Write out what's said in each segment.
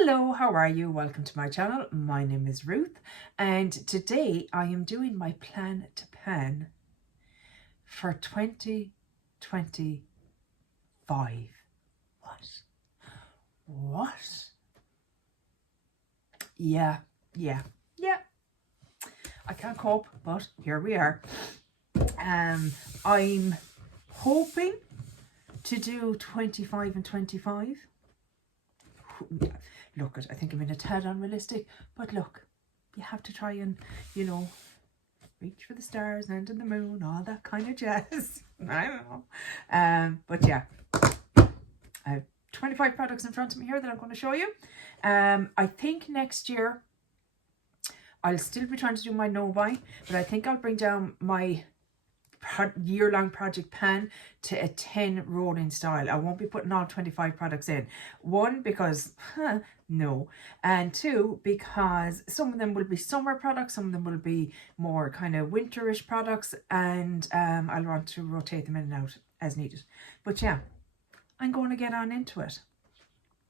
Hello, how are you? Welcome to my channel. My name is Ruth and today I am doing my plan to pan for 2025. What? Yeah. I can't cope, but here we are. I'm hoping to do 25 and 25. Look, I think I'm in a tad unrealistic, but look, you have to try and, reach for the stars, land on the moon, all that kind of jazz. I don't know. But yeah, I have 25 products in front of me here that I'm going to show you. I think next year I'll still be trying to do my no-buy, but I think I'll bring down my year-long project pan to a 10 rolling style. I won't be putting all 25 products in. One, because no, and two, because some of them will be summer products, some of them will be more kind of winterish products, and I'll want to rotate them in and out as needed. But yeah, I'm going to get on into it.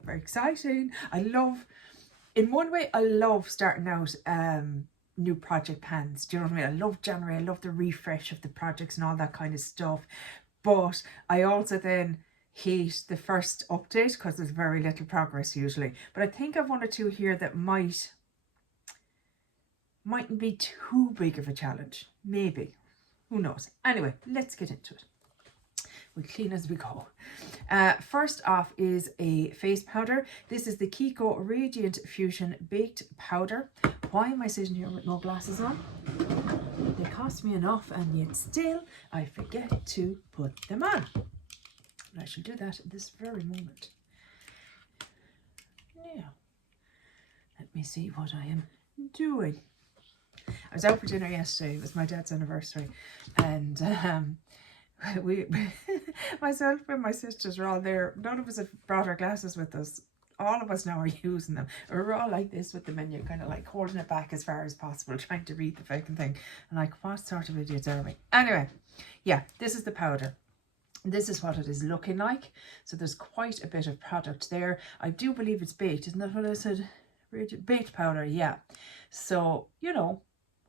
Very exciting. In one way I love starting out new project pans. Do you know what I mean? I love January. I love the refresh of the projects and all that kind of stuff. But I also then hate the first update because there's very little progress usually. But I think I've one or two here that mightn't be too big of a challenge. Maybe. Who knows? Anyway, let's get into it. We clean as we go. First off is a face powder. This is the Kiko Radiant Fusion Baked Powder. Why am I sitting here with no glasses on? They cost me enough and yet still I forget to put them on. And I shall do that at this very moment. Now, let me see what I am doing. I was out for dinner yesterday. It was my dad's anniversary, and we myself and my sisters were all there. None of us have brought our glasses with us. All of us now are using them. We're all like this with them, and you're kind of like holding it back as far as possible, trying to read the fucking thing. And like, what sort of idiots are we? Anyway, yeah, this is the powder. This is what it is looking like. So there's quite a bit of product there. I do believe it's baked. Isn't that what I said? Baked powder, yeah. So,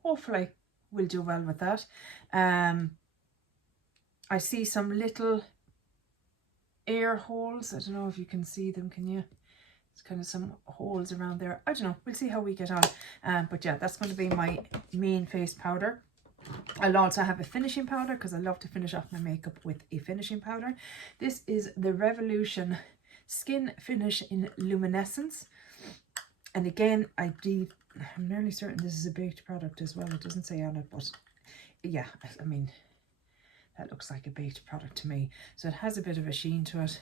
hopefully we'll do well with that. I see some little air holes. I don't know if you can see them, can you? It's kind of some holes around there. I don't know. We'll see how we get on. But yeah, that's going to be my main face powder. I'll also have a finishing powder because I love to finish off my makeup with a finishing powder. This is the Revolution Skin Finish in Luminescence. And again, I'm nearly certain this is a baked product as well. It doesn't say on it, but yeah, I mean, that looks like a baked product to me. So it has a bit of a sheen to it.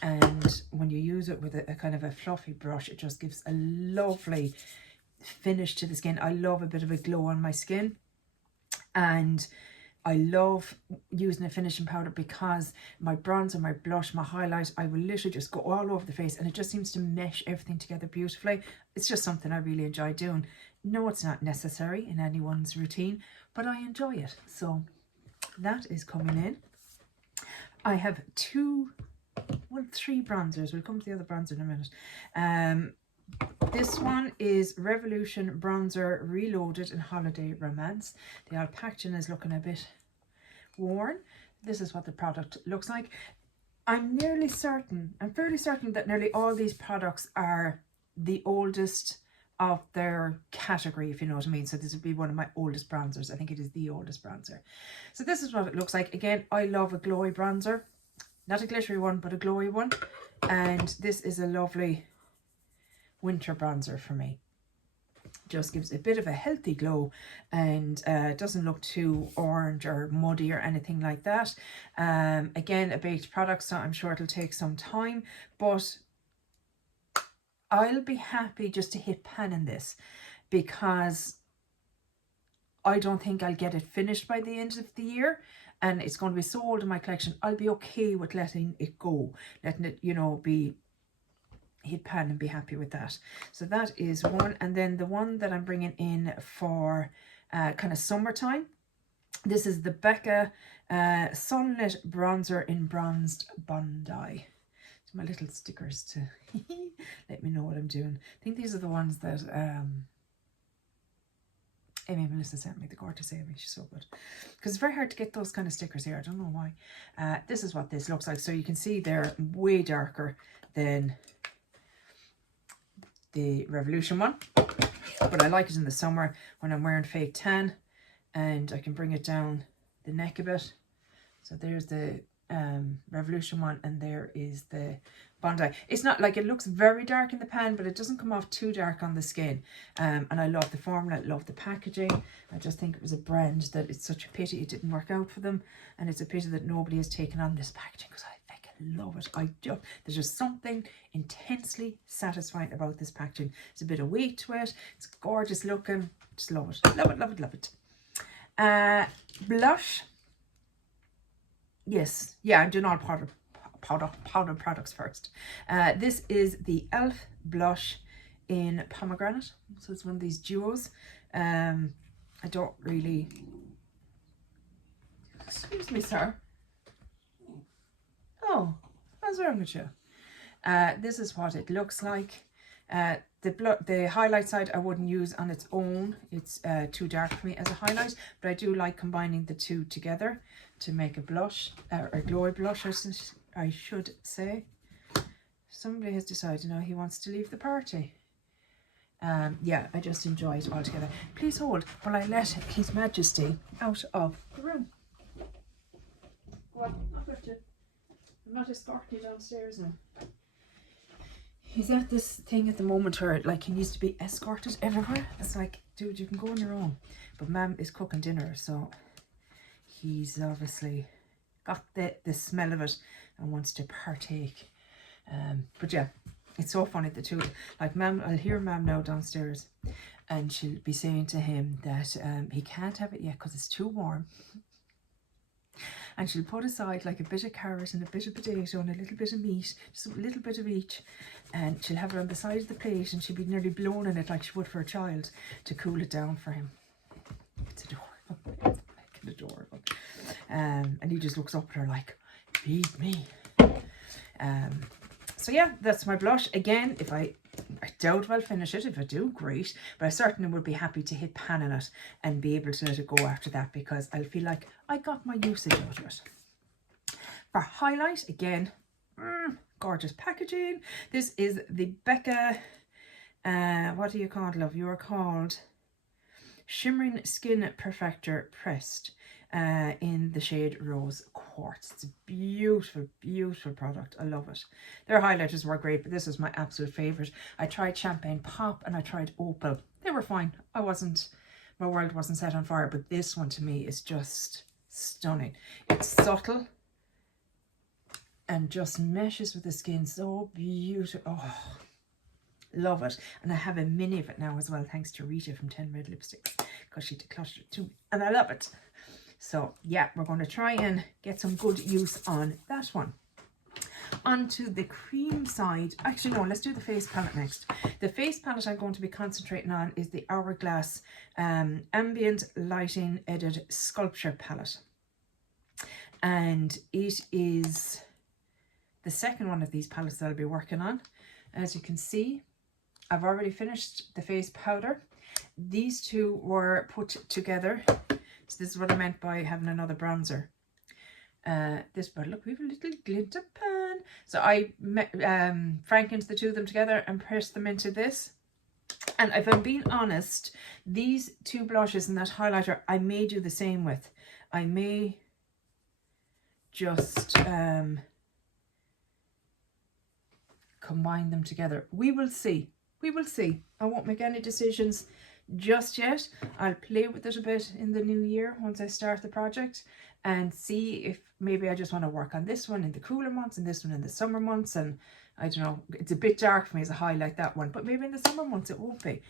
And when you use it with a kind of a fluffy brush, it just gives a lovely finish to the skin. I love a bit of a glow on my skin. And I love using a finishing powder because my bronzer, my blush, my highlight, I will literally just go all over the face and it just seems to mesh everything together beautifully. It's just something I really enjoy doing. No, it's not necessary in anyone's routine, but I enjoy it. So that is coming in. I have three bronzers. We'll come to the other bronzer in a minute. This one is Revolution Bronzer Reloaded in Holiday Romance. The old packaging is looking a bit worn. This is what the product looks like. I'm fairly certain that nearly all these products are the oldest of their category, if you know what I mean. So this would be one of my oldest bronzers. I think it is the oldest bronzer. So this is what it looks like. Again, I love a glowy bronzer. Not a glittery one, but a glowy one. And this is a lovely winter bronzer for me. Just gives a bit of a healthy glow and doesn't look too orange or muddy or anything like that. Again, a baked product, so I'm sure it'll take some time, but I'll be happy just to hit pan in this because I don't think I'll get it finished by the end of the year, and it's going to be so old in my collection. I'll be okay with letting it go, letting it, be hit pan and be happy with that. So that is one. And then the one that I'm bringing in for kind of summertime, this is the Becca Sunlit Bronzer in Bronzed Bondi. my little stickers to let me know what I'm doing. I think these are the ones that Amy and Melissa sent me, the gorgeous Amy, she's so good. Because it's very hard to get those kind of stickers here, I don't know why. This is what this looks like. So you can see they're way darker than the Revolution one. But I like it in the summer when I'm wearing fake tan, and I can bring it down the neck a bit. So there's the Revolution one, and there is the Bondi. It's not like, it looks very dark in the pan, but it doesn't come off too dark on the skin. And I love the formula, I love the packaging. I just think it was a brand that it's such a pity it didn't work out for them, and it's a pity that nobody has taken on this packaging, because I love it. There's just something intensely satisfying about this packaging. There's a bit of weight to it. It's gorgeous looking. Just love it. Love it, love it, love it. Blush. Yes. Yeah, I'm doing all powder products first. This is the e.l.f. blush in pomegranate. So it's one of these duos. I don't really... Excuse me, sir. Oh, what's wrong with you? This is what it looks like. The highlight side I wouldn't use on its own. It's too dark for me as a highlight, but I do like combining the two together to make a blush, or a glowy blush, I should say. Somebody has decided now he wants to leave the party. Yeah, I just enjoy it all together. Please hold while I let His Majesty out of the room. Go on, I'll lift you. I'm not escorting you downstairs now. He's at this thing at the moment where like he needs to be escorted everywhere. It's like, dude, you can go on your own. But Mum is cooking dinner, so he's obviously got the smell of it and wants to partake. But yeah, it's so funny, the two. Like Mum, I'll hear Mum now downstairs, and she'll be saying to him that he can't have it yet because it's too warm. And she'll put aside like a bit of carrot and a bit of potato and a little bit of meat, just a little bit of each, and she'll have it on the side of the plate, and she'll be nearly blown in it like she would for a child to cool it down for him. It's adorable. It's fucking adorable. And he just looks up at her like, feed me. So yeah, that's my blush. Again, if I doubt I'll finish it. If I do, great. But I certainly would be happy to hit pan in it and be able to let it go after that, because I'll feel like I got my usage out of it. For highlight, again, gorgeous packaging. This is the Becca, what do you call it, love? You are called Shimmering Skin Perfector Pressed. In the shade Rose Quartz. It's a beautiful, beautiful product. I love it. Their highlighters were great, but this is my absolute favourite. I tried Champagne Pop and I tried Opal. They were fine. My world wasn't set on fire, but this one to me is just stunning. It's subtle and just meshes with the skin so beautiful. Oh, love it. And I have a mini of it now as well, thanks to Rita from 10 Red Lipsticks, because she decluttered it to me, and I love it. So yeah, we're going to try and get some good use on that one. Onto the cream side. Actually, no, let's do the face palette next. The face palette I'm going to be concentrating on is the Hourglass Ambient Lighting Edit Sculpture Palette. And it is the second one of these palettes that I'll be working on. As you can see, I've already finished the face powder. These two were put together. So this is what I meant by having another bronzer. But look, we have a little glitter pan. So I frankened the two of them together and pressed them into this. And if I'm being honest, these two blushes and that highlighter, I may do the same with. I may just combine them together. We will see. We will see. I won't make any decisions just yet. I'll play with it a bit in the new year once I start the project and see if maybe I just want to work on this one in the cooler months and this one in the summer months. And I don't know, it's a bit dark for me as a highlight, that one, but maybe in the summer months it won't be.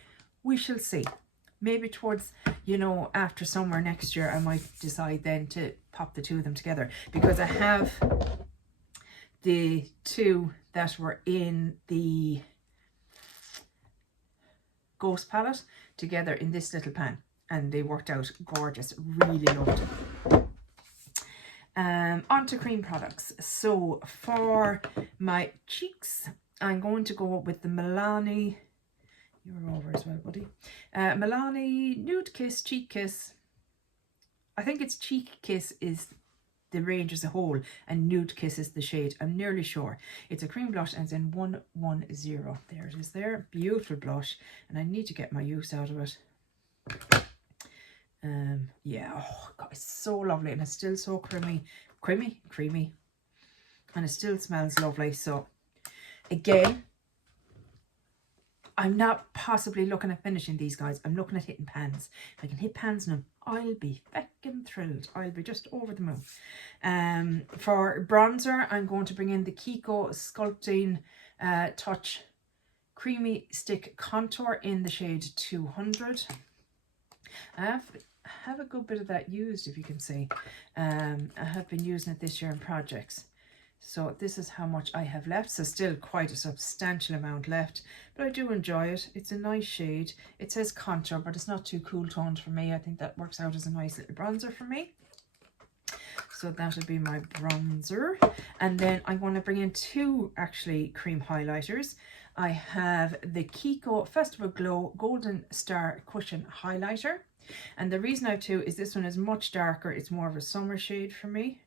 We shall see. Maybe towards, you know, after summer next year I might decide then to pop the two of them together, because I have the two that were in the Ghost palette together in this little pan, and they worked out gorgeous. Really loved it. Onto cream products. So for my cheeks, I'm going to go with the Milani. You're over as well, buddy. Milani Nude Kiss Cheek Kiss. I think it's Cheek Kiss is the range as a whole, and Nude Kiss is the shade. I'm nearly sure. It's a cream blush and it's in 110. There it is there. Beautiful blush. And I need to get my use out of it. Yeah, oh God, it's so lovely, and it's still so creamy, and it still smells lovely. So again, I'm not possibly looking at finishing these, guys. I'm looking at hitting pans. If I can hit pans in them, I'll be feckin' thrilled. I'll be just over the moon. For bronzer, I'm going to bring in the Kiko Sculpting Touch Creamy Stick Contour in the shade 200. I have a good bit of that used, if you can see. I have been using it this year in projects. So this is how much I have left. So still quite a substantial amount left, but I do enjoy it. It's a nice shade. It says contour, but it's not too cool toned for me. I think that works out as a nice little bronzer for me. So that'll be my bronzer. And then I'm going to bring in two actually cream highlighters. I have the Kiko Festival Glow Golden Star Cushion Highlighter. And the reason I have two is this one is much darker. It's more of a summer shade for me.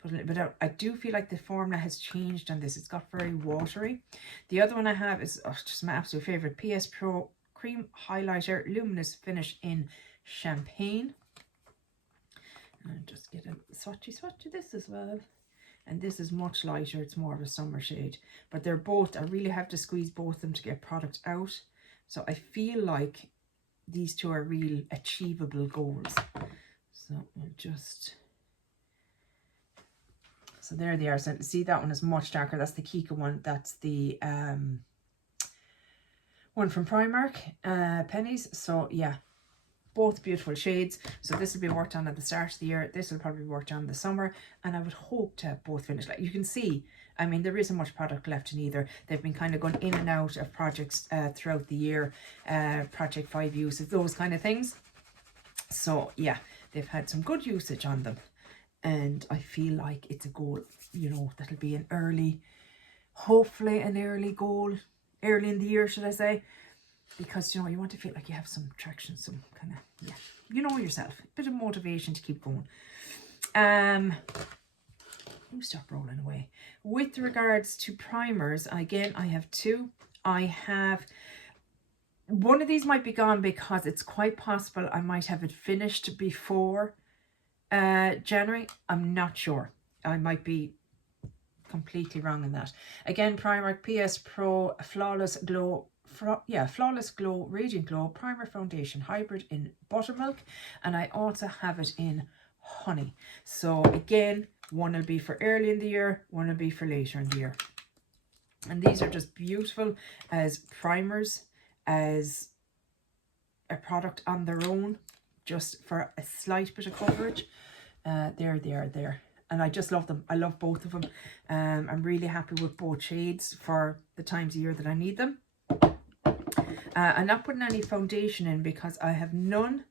Put a little bit out. I do feel like the formula has changed on this. It's got very watery. The other one I have is just my absolute favorite, PS Pro Cream Highlighter Luminous Finish in Champagne. And just get a swatchy this as well. And this is much lighter. It's more of a summer shade. But they're both, I really have to squeeze both of them to get product out. So I feel like these two are real achievable goals. So I'll just... So there they are. So see, that one is much darker. That's the Kiko one. That's the one from Primark, Pennies. So yeah, both beautiful shades. So this will be worked on at the start of the year. This will probably be worked on in the summer. And I would hope to have both finished. Like you can see, I mean, there isn't much product left in either. They've been kind of going in and out of projects throughout the year. Project 5 uses, those kind of things. So yeah, they've had some good usage on them. And I feel like it's a goal, you know, that'll be an early, hopefully an early goal, early in the year, should I say. Because, you know, you want to feel like you have some traction, some kind of, yeah, you know yourself. A bit of motivation to keep going. You stop rolling away. With regards to primers, again, I have two. I have, one of these might be gone because it's quite possible I might have it finished before January. I'm not sure. I might be completely wrong in that. Again, Primark PS Pro Flawless Glow, Flawless Glow Radiant Glow Primer Foundation Hybrid in Buttermilk, and I also have it in Honey. So again, one will be for early in the year, one will be for later in the year. And these are just beautiful as primers, as a product on their own, just for a slight bit of coverage. There they are there. And I just love them. I love both of them. I'm really happy with both shades for the times of year that I need them. I'm not putting any foundation in because I have none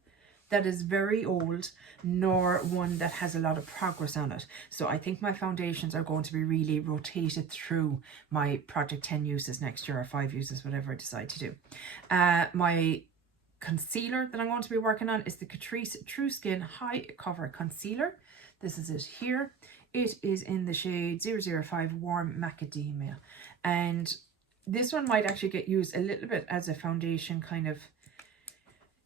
that is very old, nor one that has a lot of progress on it. So I think my foundations are going to be really rotated through my Project 10 uses next year, or 5 uses, whatever I decide to do. My concealer that I'm going to be working on is the Catrice True Skin High Cover Concealer. This is it here. It is in the shade 005 Warm Macadamia. And this one might actually get used a little bit as a foundation, kind of,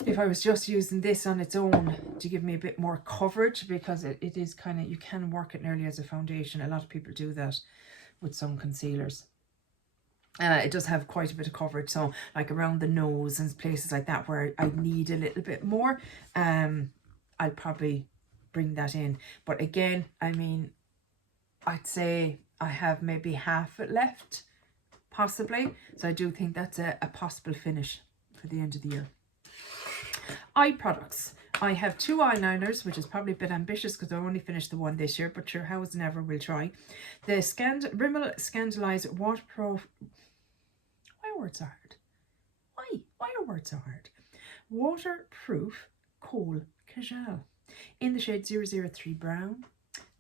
if I was just using this on its own to give me a bit more coverage, because it is kind of, you can work it nearly as a foundation. A lot of people do that with some concealers. It does have quite a bit of coverage, so like around the nose and places like that where I need a little bit more, I'll probably bring that in. But again, I mean, I'd say I have maybe half it left, possibly. So I do think that's a possible finish for the end of the year. Eye products. I have two eyeliners, which is probably a bit ambitious because I only finished the one this year, but sure, how is never, we'll try. The Rimmel Scandalise Waterproof. Why are words so hard? Why are words so hard? Waterproof Kohl Kajal in the shade 003 Brown.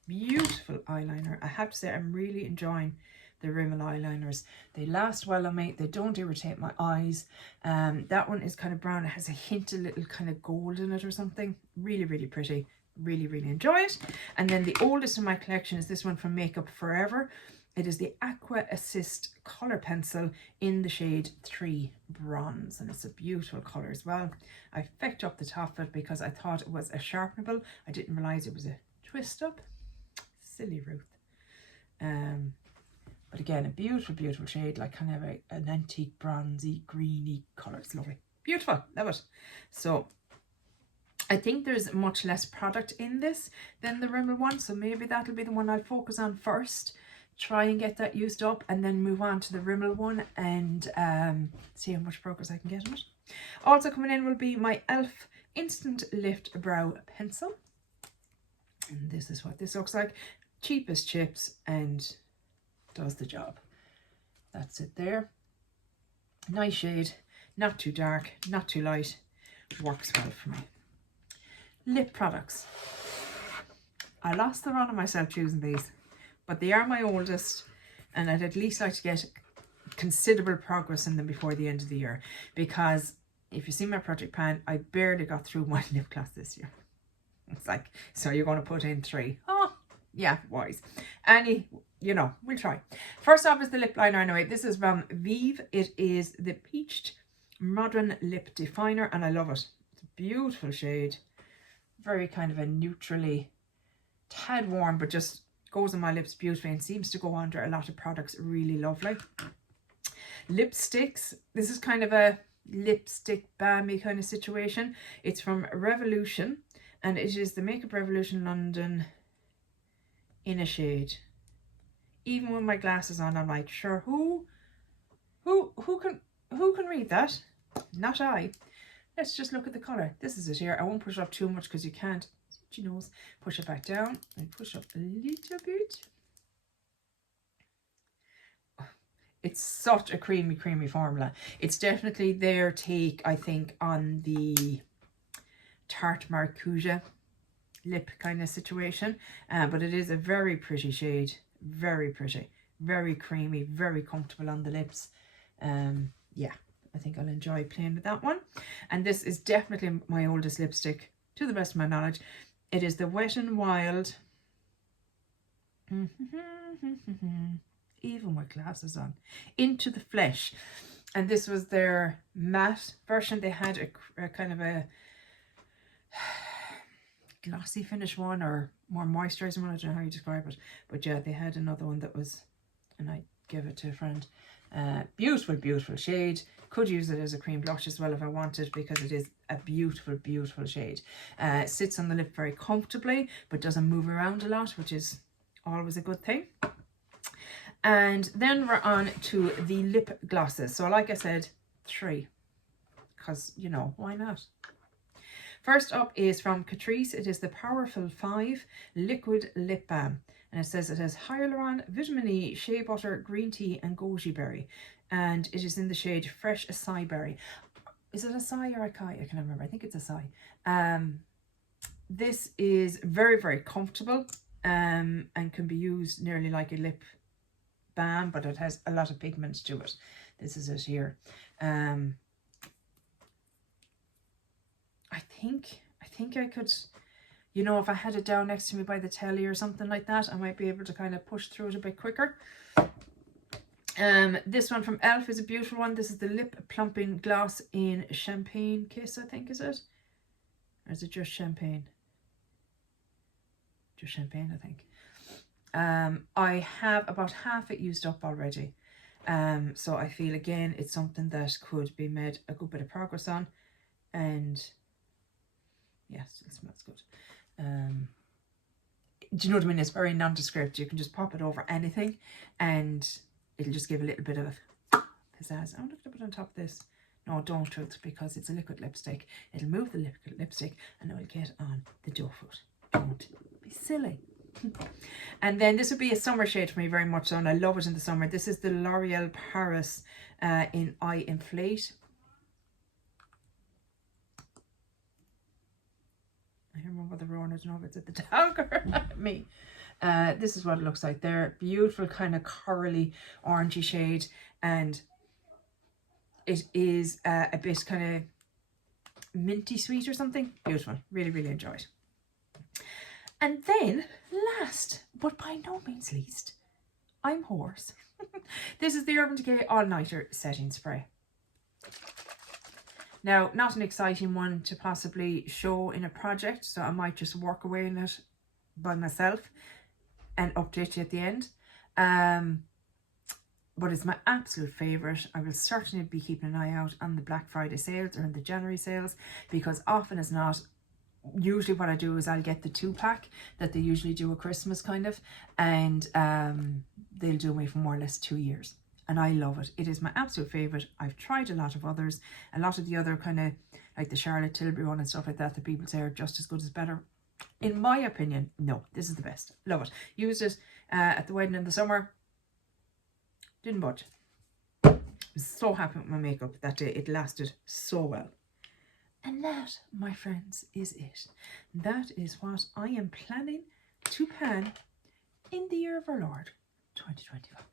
Beautiful eyeliner. I have to say I'm really enjoying the Rimmel eyeliners. They last well on me. They don't irritate my eyes. That one is kind of brown. It has a hint, a little kind of gold in it or something. Really, really pretty. Really, really enjoy it. And then the oldest in my collection is this one from Makeup Forever. It is the Aqua Assist Colour Pencil in the shade 3 Bronze. And it's a beautiful colour as well. I fecked up the top of it because I thought it was a sharpenable. I didn't realise it was a twist up. Silly Ruth. But again, a beautiful, beautiful shade, like kind of an antique bronzy, greeny colour. It's lovely. Beautiful. Love it. So I think there's much less product in this than the Rimmel one. So maybe that'll be the one I'll focus on first. Try and get that used up and then move on to the Rimmel one and see how much progress I can get on it. Also coming in will be my e.l.f. Instant Lift Brow Pencil. And this is what this looks like. Cheap as chips and does the job. That's it there. Nice shade, not too dark, not too light. Works well for me. Lip products. I lost the run of myself choosing these, but they are my oldest and I'd at least like to get considerable progress in them before the end of the year, because if you see my project plan, I barely got through one lip gloss this year. It's like, so you're going to put in 3. Oh, yeah, wise. Annie, you know, we'll try. First off is the lip liner anyway. This is from Vive. It is the Peached Modern Lip Definer and I love it. It's a beautiful shade. Very kind of a neutrally, tad warm, but just goes on my lips beautifully and seems to go under a lot of products really lovely. Lipsticks. This is kind of a lipstick balmy kind of situation. It's from Revolution and it is the Makeup Revolution London in a shade. Even with my glasses on, I'm like, sure, who can read that? Not I. Let's just look at the colour. This is it here. I won't push it up too much because you can't. She knows. Push it back down and push up a little bit. It's such a creamy, creamy formula. It's definitely their take, I think, on the Tarte Maracuja lip kind of situation. But it is a very pretty shade. Very pretty. Very creamy. Very comfortable on the lips. Yeah. I think I'll enjoy playing with that one. And this is definitely my oldest lipstick, to the best of my knowledge. It is the Wet n Wild. Even with glasses on. Into the Flesh. And this was their matte version. They had a kind of a glossy finish one or more moisturizing one. I don't know how you describe it. But yeah, they had another one that was, and I gave it to a friend. Beautiful, beautiful shade. Could use it as a cream blush as well if I wanted, because it is a beautiful, beautiful shade. Sits on the lip very comfortably, but doesn't move around a lot, which is always a good thing. And then we're on to the lip glosses. So like I said, 3, because, you know, why not? First up is from Catrice. It is the Powerful 5 Liquid Lip Balm. And it says it has hyaluron, vitamin E, shea butter, green tea and goji berry. And it is in the shade Fresh Acai Berry. Is it acai or acai? I can't remember. I think it's acai. This is very, very comfortable and can be used nearly like a lip balm, but it has a lot of pigments to it. This is it here. I think I could, you know, if I had it down next to me by the telly or something like that, I might be able to kind of push through it a bit quicker. This one from e.l.f. is a beautiful one. This is the Lip Plumping Gloss in Champagne Kiss, I think, is it? Or is it just Champagne? Just Champagne, I think. I have about half it used up already. So I feel, again, it's something that could be made a good bit of progress on. And yes, it smells good. Do you know what I mean? It's very nondescript. You can just pop it over anything and it'll just give a little bit of pizzazz. I wonder if I put it on top of this. No, don't, Truth, because it's a liquid lipstick. It'll move the liquid lipstick and it will get on the dough fruit. Don't be silly. And then this would be a summer shade for me very much so, and I love it in the summer. This is the L'Oreal Paris in Eye Inflate. I hear my mother roaring. I don't know if it's at the dog or at me. This is what it looks like there. Beautiful kind of corally orangey shade, and it is a bit kind of minty sweet or something. Beautiful. Really, really enjoy it. And then last, but by no means least, I'm hoarse. This is the Urban Decay All Nighter Setting Spray. Now, not an exciting one to possibly show in a project, so I might just work away in it by myself and update you at the end. But it's my absolute favourite. I will certainly be keeping an eye out on the Black Friday sales or in the January sales, because often as not, usually what I do is I'll get the 2-pack that they usually do at Christmas kind of, and they'll do me for more or less 2 years. And I love it. It is my absolute favourite. I've tried a lot of others. A lot of the other kind of, like the Charlotte Tilbury one and stuff like that people say are just as good as better. In my opinion, no, this is the best. Love it. Used it at the wedding in the summer. Didn't budge. I was so happy with my makeup that day. It lasted so well. And that, my friends, is it. That is what I am planning to pan in the year of our Lord, 2025.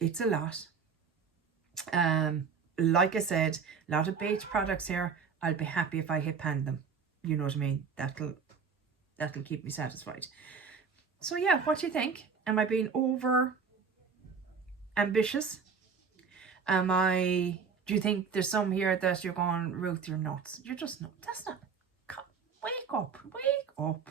It's a lot. Like I said, a lot of baked products here. I'll be happy if I hit pan them. You know what I mean? That'll keep me satisfied. So yeah, what do you think? Am I being over ambitious? Do you think there's some here that you're going, Ruth, you're nuts? You're just nuts. That's not, wake up, wake up.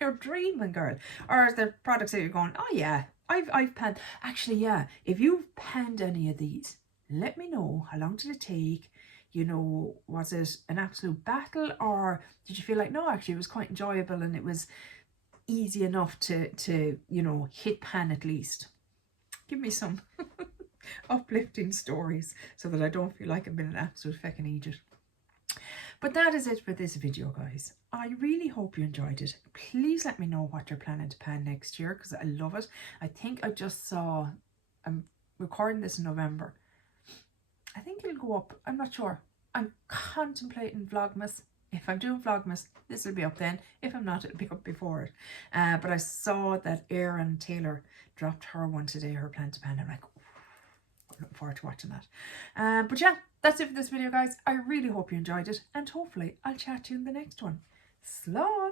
You're dreaming, girl. Or is there products that you're going, oh yeah, I've panned. Actually, yeah, if you've panned any of these, let me know. How long did it take? You know, was it an absolute battle, or did you feel like, no, actually it was quite enjoyable and it was easy enough to you know, hit pan at least? Give me some uplifting stories so that I don't feel like I've been an absolute feckin' idiot. But that is it for this video, guys. I really hope you enjoyed it. Please let me know what you're planning to pan next year, because I love it. I think I just saw, I'm recording this in November. I think it'll go up. I'm not sure. I'm contemplating Vlogmas. If I'm doing Vlogmas, this will be up then. If I'm not, it'll be up before it. But I saw that Erin Taylor dropped her one today, her plan to pan. I'm like, looking forward to watching that. But yeah, that's it for this video, guys. I really hope you enjoyed it, and hopefully I'll chat to you in the next one. Slán!